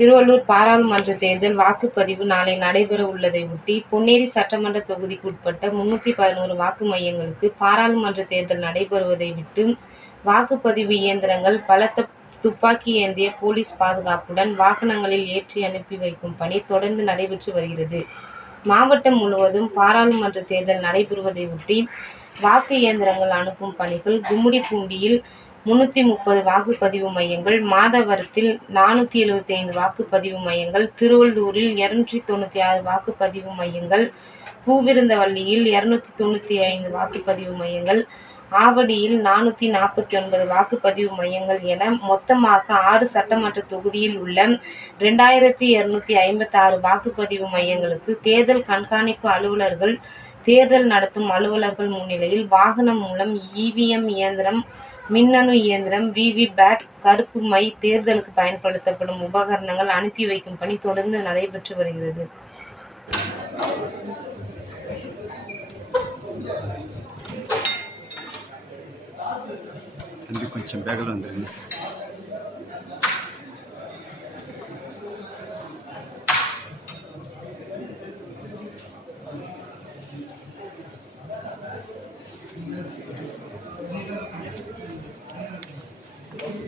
திருவள்ளூர் பாராளுமன்ற தேர்தல் வாக்குப்பதிவு நாளை நடைபெற உள்ளதை ஒட்டி பொன்னேரி சட்டமன்ற தொகுதிக்குட்பட்ட முன்னூத்தி பதினோரு வாக்கு மையங்களுக்கு பாராளுமன்ற தேர்தல் நடைபெறுவதை விட்டு வாக்குப்பதிவு இயந்திரங்கள் பலத்த துப்பாக்கி ஏந்திய போலீஸ் பாதுகாப்புடன் வாகனங்களில் ஏற்றி அனுப்பி வைக்கும் பணி தொடர்ந்து நடைபெற்று வருகிறது. மாவட்டம் முழுவதும் பாராளுமன்ற தேர்தல் நடைபெறுவதை ஒட்டி வாக்கு இயந்திரங்கள் அனுப்பும் பணிகள் கும்மிடிப்பூண்டியில் முன்னூத்தி முப்பது வாக்குப்பதிவு மையங்கள், மாதவரத்தில் நானூத்தி எழுபத்தைந்து வாக்குப்பதிவு மையங்கள், திருவள்ளூரில் இருநூற்றி தொண்ணூத்தி ஆறு வாக்குப்பதிவு மையங்கள், பூவிருந்தவல்லியில் இருநூத்தி தொண்ணூத்தி ஐந்து வாக்குப்பதிவு மையங்கள், ஆவடியில் நானூத்தி நாற்பத்தி ஒன்பது வாக்குப்பதிவு மையங்கள் என மொத்தமாக ஆறு சட்டமன்ற தொகுதியில் உள்ள ரெண்டாயிரத்தி இருநூத்தி ஐம்பத்தாறு வாக்குப்பதிவு மையங்களுக்கு தேர்தல் கண்காணிப்பு அலுவலர்கள், தேர்தல் நடத்தும் அலுவலர்கள் முன்னிலையில் வாகனம் மூலம் இ.வி.எம் இயந்திரம், மின்னணு இயந்திரம், விவிபேட் பேட், கருப்பு மை, தேர்தலுக்கு பயன்படுத்தப்படும் உபகரணங்கள் அனுப்பி வைக்கும் பணி தொடர்ந்து நடைபெற்று வருகிறது. தம்பி கொஞ்சம் பேக்கில்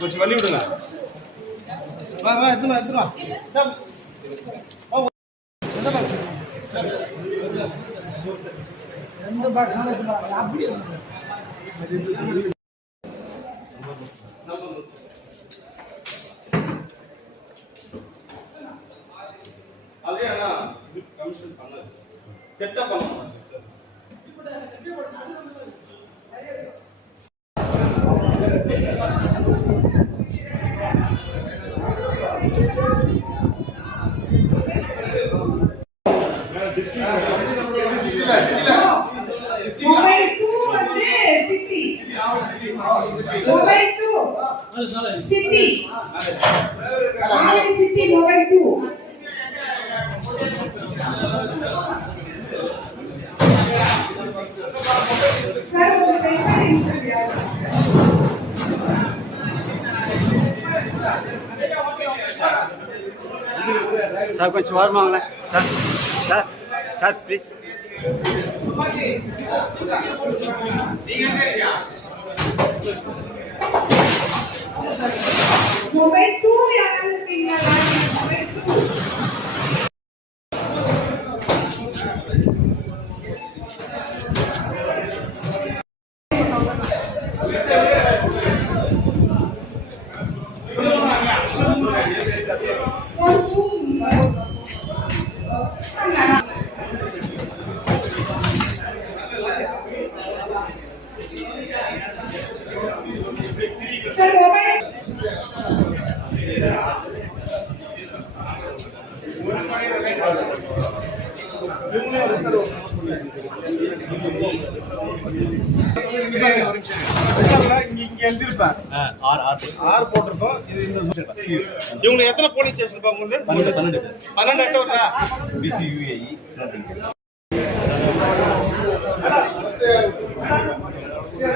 கொஞ்சம் வழி விடுங்க. வா வா எடுத்து வா எடுத்து வா. எந்த பாக்ஸ் எந்த பாக்ஸ் அப்படியே அதே அண்ணா கமிஷன் பண்ணது செட்டப் பண்ணணும் sir Mobile two city. City. Sir கொஞ்சம் வாரமா வாங்களேன் sir sir sir please Mobile two இந்த இவங்களுக்கு எத்தனை போலீஸ் ஸ்டேஷன் பன்னெண்டு பன்னெண்டு பன்னெண்டு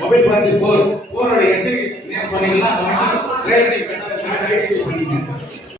மொபைல் மாதிரி போர் போரோட எஸ்ஐ நேம் சொன்னீங்கன்னா ரேட்டிங் பண்ணிக்கங்க